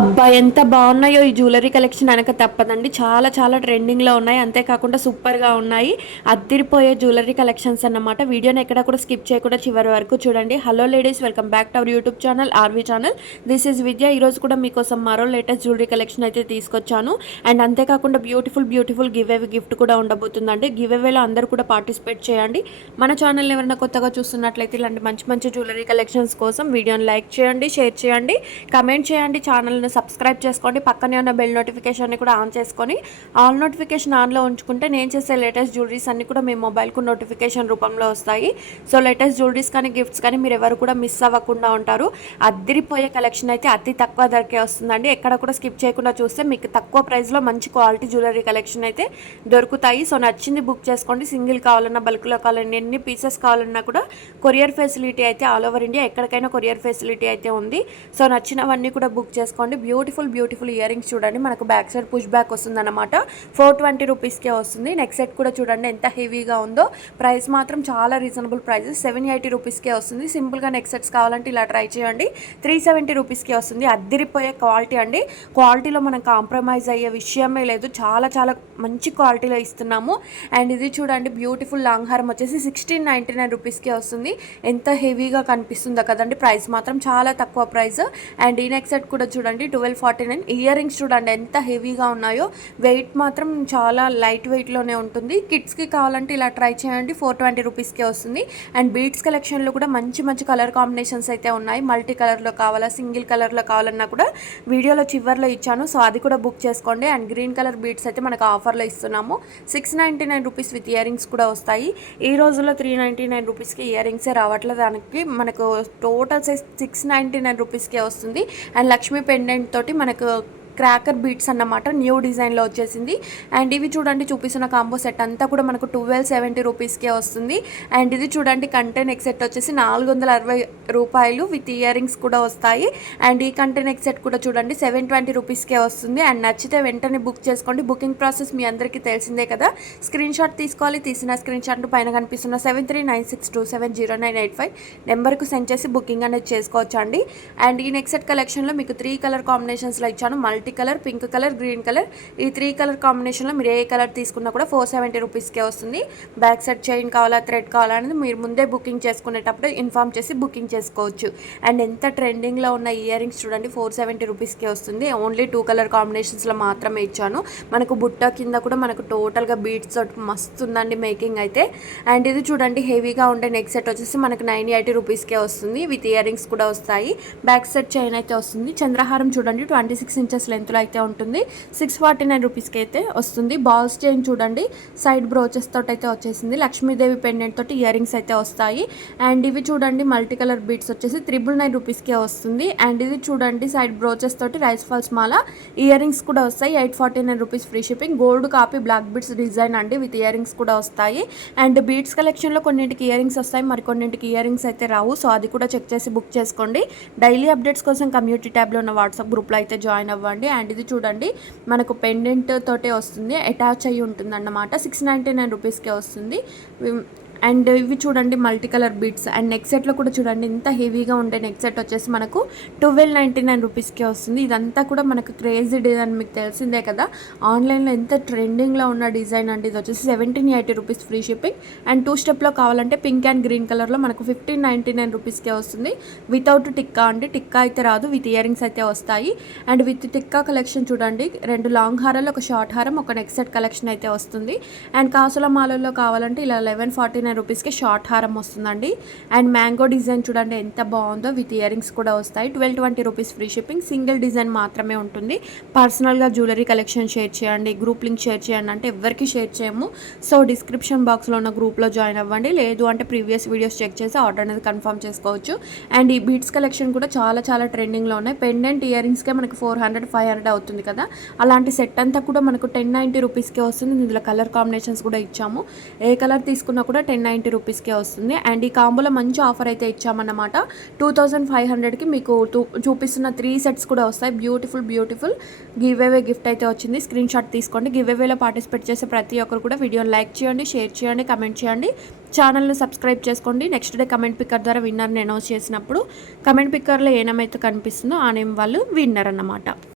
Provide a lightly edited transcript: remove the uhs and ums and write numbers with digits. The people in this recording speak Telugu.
అబ్బా! ఎంత బాగున్నాయో ఈ జ్యువెలరీ కలెక్షన్ అనక తప్పదండి. చాలా చాలా ట్రెండింగ్‌లో ఉన్నాయి. అంతేకాకుండా సూపర్‌గా ఉన్నాయి. అద్దిరిపోయే జ్యువెలరీ కలెక్షన్స్ అన్నమాట. వీడియోని ఎక్కడ కూడా స్కిప్ చేయకుండా చివరి వరకు చూడండి. Hello ladies, welcome back to our YouTube channel RV channel. This is Vidya. ఈరోజు కూడా మీకోసం మరో లేటెస్ట్ జ్యువెలరీ కలెక్షన్ అయితే తీసుకొచ్చాను. అండ్ అంతేకాకుండా బ్యూటిఫుల్ గివ్ అవే గిఫ్ట్ కూడా ఉండబోతుందండి. గివ్ అవేలో అందరూ కూడా పార్టిసిపేట్ చేయండి. మన ఛానల్‌ని ఎవరైనా కొత్తగా చూస్తున్నట్లయితే ఇలాంటి మంచి మంచి జ్యువెలరీ కలెక్షన్స్ కోసం వీడియోని లైక్ చేయండి, షేర్ చేయండి, కమెంట్ చేయండి, ఛానల్ సబ్స్క్రైబ్ చేసుకోండి. పక్కనే ఉన్న బెల్ నోటిఫికేషన్ని కూడా ఆన్ చేసుకొని ఆల్ నోటిఫికేషన్ ఆన్లో ఉంచుకుంటే నేను చేసే లేటెస్ట్ జ్యువెలరీస్ అన్ని కూడా మీ మొబైల్కు నోటిఫికేషన్ రూపంలో వస్తాయి. సో లేటెస్ట్ జ్యువెలరీస్ కానీ గిఫ్ట్స్ కానీ మీరు ఎవరు కూడా మిస్ అవ్వకుండా ఉంటారు. అద్దిరిపోయే కలెక్షన్ అయితే అతి తక్కువ ధరకే వస్తుందండి. ఎక్కడ కూడా స్కిప్ చేయకుండా చూస్తే మీకు తక్కువ ప్రైస్లో మంచి క్వాలిటీ జ్యువెలరీ కలెక్షన్ అయితే దొరుకుతాయి. సో నచ్చింది బుక్ చేసుకోండి. సింగిల్ కావాలన్నా, బల్క్లో కావాలన్నా, ఎన్ని పీసెస్ కావాలన్నా కూడా కొరియర్ ఫెసిలిటీ అయితే ఆల్ ఓవర్ ఇండియా ఎక్కడికైనా కొరియర్ ఫెసిలిటీ అయితే ఉంది. సో నచ్చినవన్నీ కూడా బుక్ చేసుకోండి. బ్యూటిఫుల్ ఇయర్ రింగ్స్ చూడండి, మనకు బ్యాక్ సైడ్ పుష్ బ్యాక్ వస్తుంది అనమాట. 420 రూపీస్కే వస్తుంది. నెక్స్ట్ సెట్ కూడా చూడండి ఎంత హెవీగా ఉందో. ప్రైస్ మాత్రం చాలా రీజనబుల్ ప్రైజెస్, 780 రూపీస్కే వస్తుంది. సింపుల్గా నెక్స్ట్ సెట్స్ కావాలంటే ఇలా ట్రై చేయండి. 370 రూపీస్కే వస్తుంది. అద్దిరిపోయే క్వాలిటీ అండి. క్వాలిటీలో మనం కాంప్రమైజ్ అయ్యే విషయమే లేదు. చాలా చాలా మంచి క్వాలిటీలో ఇస్తున్నాము. అండ్ ఇది చూడండి, బ్యూటిఫుల్ లాంగ్ హారం వచ్చేసి 1699 రూపీస్కే వస్తుంది. ఎంత హెవీగా కనిపిస్తుందో కదండి. ప్రైస్ మాత్రం చాలా తక్కువ ప్రైస్. అండ్ ఈ నెక్స్ట్ సెట్ కూడా చూడండి 1249. ఇయర్ రింగ్స్ చూడండి ఎంత హెవీగా ఉన్నాయో. వెయిట్ మాత్రం చాలా లైట్ వెయిట్లోనే ఉంటుంది. కిడ్స్కి కావాలంటే ఇలా ట్రై చేయండి. 420 రూపీస్కే వస్తుంది. అండ్ బీడ్స్ కలెక్షన్లో కూడా మంచి మంచి కలర్ కాంబినేషన్స్ అయితే ఉన్నాయి. మల్టీ కలర్లో కావాలా, సింగిల్ కలర్లో కావాలన్నా కూడా వీడియోలో చివర్లో ఇచ్చాను. సో అది కూడా బుక్ చేసుకోండి. అండ్ గ్రీన్ కలర్ బీడ్స్ అయితే మనకు ఆఫర్లో ఇస్తున్నాము. 699 రూపీస్ విత్ ఇయర్ రింగ్స్ కూడా వస్తాయి. ఈ రోజుల్లో 399 రూపీస్కి ఇయర్ రింగ్సే రావట్లేదు. దానికి మనకు టోటల్ సైజ్ 699 రూపీస్కే వస్తుంది. అండ్ లక్ష్మీ పెండెంట్ తోటి మనకు క్రాకర్ బీట్స్ అన్నమాట, న్యూ డిజైన్లో వచ్చేసింది. అండ్ ఇవి చూడండి, చూపిస్తున్న కాంబో సెట్ అంతా కూడా మనకు 1270 రూపీస్కే వస్తుంది. అండ్ ఇది చూడండి, కంటెన్ నెక్ సెట్ వచ్చేసి 460 రూపాయలు విత్ ఇయర్ రింగ్స్ కూడా వస్తాయి. అండ్ ఈ కంటెన్ నెక్ సెట్ కూడా చూడండి 720 రూపీస్కే వస్తుంది. అండ్ నచ్చితే వెంటనే బుక్ చేసుకోండి. బుకింగ్ ప్రాసెస్ మీ అందరికీ తెలిసిందే కదా. స్క్రీన్ షాట్ తీసుకోవాలి. తీసిన స్క్రీన్ షాట్ పైన కనిపిస్తున్న 7396270985 నెంబర్కు సెండ్ చేసి బుకింగ్ అనేది చేసుకోవచ్చు అండి. అండ్ ఈ నెక్ సెట్ కలెక్షన్లో మీకు 3 కలర్ కాంబినేషన్స్లో ఇచ్చాను. Multi colour, pink colour, green colour. ఈ 3 కలర్ కాంబినేషన్లో మీరు ఏ కలర్ తీసుకున్నా కూడా 470 రూపీస్కే వస్తుంది. బ్యాక్ సైడ్ చైన్ కావాలా, థ్రెడ్ కావాలా అనేది మీరు ముందే బుకింగ్ చేసుకునేటప్పుడు ఇన్ఫామ్ చేసి బుకింగ్ చేసుకోవచ్చు. అండ్ ఎంత ట్రెండింగ్లో ఉన్న ఇయర్ రింగ్స్ చూడండి 470 రూపీస్కే వస్తుంది. ఓన్లీ 2 కలర్ కాంబినేషన్స్లో మాత్రమే ఇచ్చాను. మనకు బుట్ట కింద కూడా మనకు టోటల్గా బీడ్స్ తోటి మస్తు ఉందండి మేకింగ్ అయితే. అండ్ ఇది చూడండి, హెవీగా ఉండే నెక్ సెట్ వచ్చేసి మనకు 980 రూపీస్కే వస్తుంది. విత్ ఇయర్ రింగ్స్ కూడా వస్తాయి. బ్యాక్ సైడ్ చైన్ అయితే వస్తుంది. చంద్రహారం చూడండి 26 ఇంచెస్ లెంత్లో అయితే ఉంటుంది. 649 రూపీస్కి అయితే వస్తుంది. బాల్స్ చైన్ చూడండి, సైడ్ బ్రోచెస్ తోటి అయితే వచ్చేసింది. లక్ష్మీదేవి పెండెంట్ తోటి ఇయర్ రింగ్స్ అయితే వస్తాయి. అండ్ ఇవి చూడండి, మల్టీ కలర్ బీడ్స్ వచ్చేసి 999 రూపీస్కే వస్తుంది. అండ్ ఇది చూడండి, సైడ్ బ్రోచెస్ తోటి రైస్ ఫాల్స్ మాల ఇయర్ రింగ్స్ కూడా వస్తాయి. 849 rupees free shipping. Gold copy black beads design అండి, విత్ ఇయర్ రింగ్స్ కూడా వస్తాయి. అండ్ బీడ్స్ కలెక్షన్లో కొన్నింటికి ఇయర్ రింగ్స్ వస్తాయి, మరికొన్నింటికి ఇయర్ రింగ్స్ అయితే రావు. సో అది కూడా చెక్ చేసి బుక్ చేసుకోండి. డైలీ అప్డేట్స్ కోసం కమ్యూనిటీ ట్యాబ్లో ఉన్న వాట్సాప్ గ్రూప్లో అయితే జాయిన్ అవ్వండి. అండ్ ఇది చూడండి, మనకు పెండెంట్ తోటే వస్తుంది, అటాచ్ అయ్యి ఉంటుంది అన్నమాట. 699 రూపీస్కే వస్తుంది. అండ్ ఇవి చూడండి multi colour beads. And neck సెట్లో కూడా చూడండి ఎంత హెవీగా ఉండే నెక్ సెట్ వచ్చేసి మనకు 1299 రూపీస్కే వస్తుంది. ఇదంతా కూడా మనకు క్రేజీ డిజైన్, మీకు తెలిసిందే కదా. ఆన్లైన్లో ఎంత ట్రెండింగ్లో ఉన్న డిజైన్ అండి. ఇది వచ్చేసి 1780 రూపీస్ ఫ్రీ షిప్పింగ్. అండ్ 2 స్టెప్లో కావాలంటే పింక్ అండ్ గ్రీన్ కలర్లో మనకు 1599 రూపీస్కే వస్తుంది. వితౌట్ టిక్కా అండి, టిక్కా అయితే రాదు, విత్ ఇయర్ రింగ్స్ అయితే వస్తాయి. అండ్ విత్ టిక్కా కలెక్షన్ చూడండి, 2 లాంగ్ హారాలు, ఒక షార్ట్ హారం, ఒక నెక్ సెట్ కలెక్షన్ అయితే వస్తుంది. అండ్ కాసుల మాలల్లో కావాలంటే ఇలా 1149 రూపీస్కి షార్ట్ హారం వస్తుందండి. అండ్ మ్యాంగో డిజైన్ చూడండి ఎంత బాగుందో, విత్ ఇయర్ రింగ్స్ కూడా వస్తాయి. 1220 rupees free shipping. Single design మాత్రమే ఉంటుంది. పర్సనల్గా జ్యువెలరీ కలెక్షన్ షేర్ చేయండి, గ్రూప్ లింక్ షేర్ చేయండి అంటే ఎవరికి షేర్ చేయము. సో డిస్క్రిప్షన్ బాక్స్లో ఉన్న గ్రూప్లో జాయిన్ అవ్వండి. లేదు అంటే ప్రీవియస్ వీడియోస్ చెక్ చేసి ఆర్డర్ అనేది కన్ఫర్మ్ చేసుకోవచ్చు. అండ్ ఈ బీడ్స్ కలెక్షన్ కూడా చాలా చాలా ట్రెండింగ్లో ఉన్నాయి. పెండెంట్ ఇయర్ రింగ్స్కే మనకు 400 500 అవుతుంది కదా. అలాంటి సెట్ అంతా కూడా మనకు 1090 రూపీస్కే వస్తుంది. ఇందులో కలర్ కాంబినేషన్స్ కూడా ఇచ్చాము. ఏ కలర్ తీసుకున్నా కూడా 1090 1090 రూపీస్కే వస్తుంది. అండ్ ఈ కాంబోలో మంచి ఆఫర్ అయితే ఇచ్చామన్నమాట. 2500కి మీకు చూపిస్తున్న 3 సెట్స్ కూడా వస్తాయి. బ్యూటిఫుల్ గివ్ అవే గిఫ్ట్ అయితే వచ్చింది. స్క్రీన్ షాట్ తీసుకోండి. గివ్ అవేలో పార్టిసిపేట్ చేసే ప్రతి ఒక్కరు కూడా వీడియోని లైక్ చేయండి, షేర్ చేయండి, కమెంట్ చేయండి, ఛానల్ని సబ్స్క్రైబ్ చేసుకోండి. నెక్స్ట్ డే కమెంట్ పిక్కర్ ద్వారా విన్నర్ని అనౌన్స్ చేసినప్పుడు కమెంట్ పిక్కర్లో ఏ నేమ్ అయితే కనిపిస్తుందో ఆ నేమ్ వాళ్ళు విన్నర్ అన్నమాట.